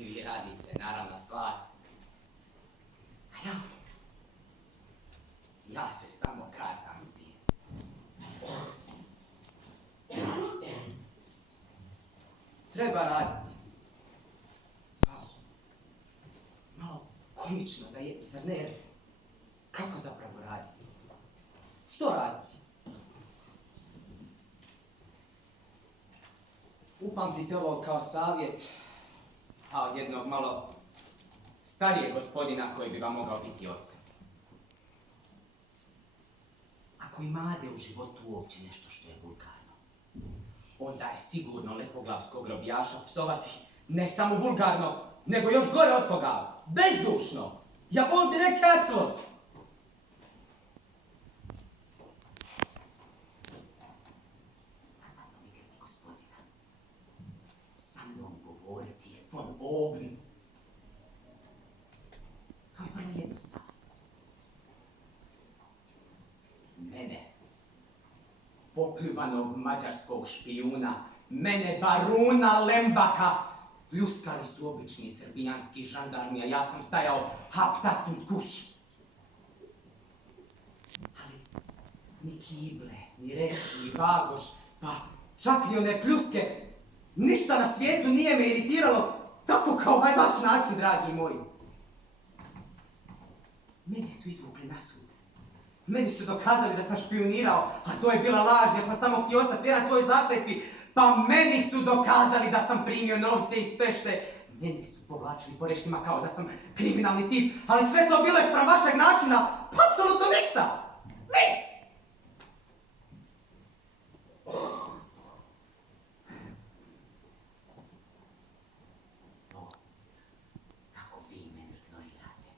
svi vi radite, naravna stvar. A ja se samo kartam bijem. Treba raditi. Malo komično za nerve. Kako zapravo raditi? Što raditi? Upamtite ovo kao savjet, a od jednog malo starijeg gospodina koji bi vam mogao biti ocem. Ako imate u životu uopće nešto što je vulgarno, onda je sigurno lepoglavskog grobijaša psovati ne samo vulgarno, nego još gore od toga, bezdušno. Ja bol direkt herzlos. Gospodina, sa mnom govoriti je von oben. To je vrlo jednostavno. Mene, popljuvanog mađarskog špijuna, mene baruna Lembaha, pljuskali su obični srbijanski žandarmi, a ja sam stajao haptatun kuš. Ali ni kible, ni reki, ni vagoš, pa čak i one pljuske, ništa na svijetu nije me iritiralo tako kao ovaj vaš način, dragi moji. Mene su izvukli na sud. Meni su dokazali da sam špijunirao, a to je bila laž jer sam samo htio ostati vjeran svojoj zakletvi. Pa meni su dokazali da sam primio novce iz pešte. Meni su povlačili po reštima kao da sam kriminalni tip, ali sve to bilo je sprem vašeg načina, apsolutno ništa! Nic! To, kako vi mene ignorirate,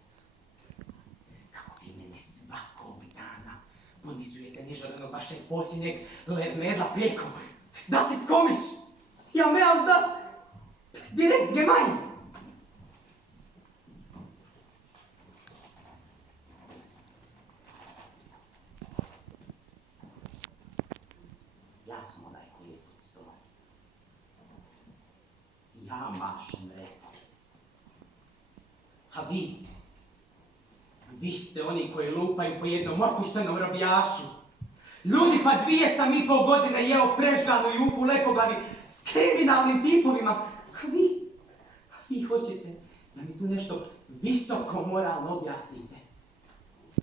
kako vi mene svakog dana ponizujete nižo vašeg posljednjeg medla preko. Das ist komisch! Ja, mehr als das! Direkt gemein! Ja sam onaj koji je pod stolom. Ja mašem repom. A vi ste oni koji lupaju po jednom opuštenom robijašu. Ljudi, pa 2,5 godine jeo prežganu juhu u Lepoglavi s kriminalnim tipovima. A vi hoćete da mi tu nešto visoko moralno objasnite.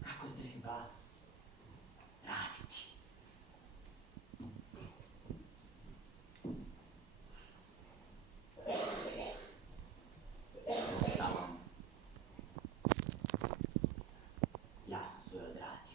Kako treba raditi. Uostalom, ja sam sve odradio.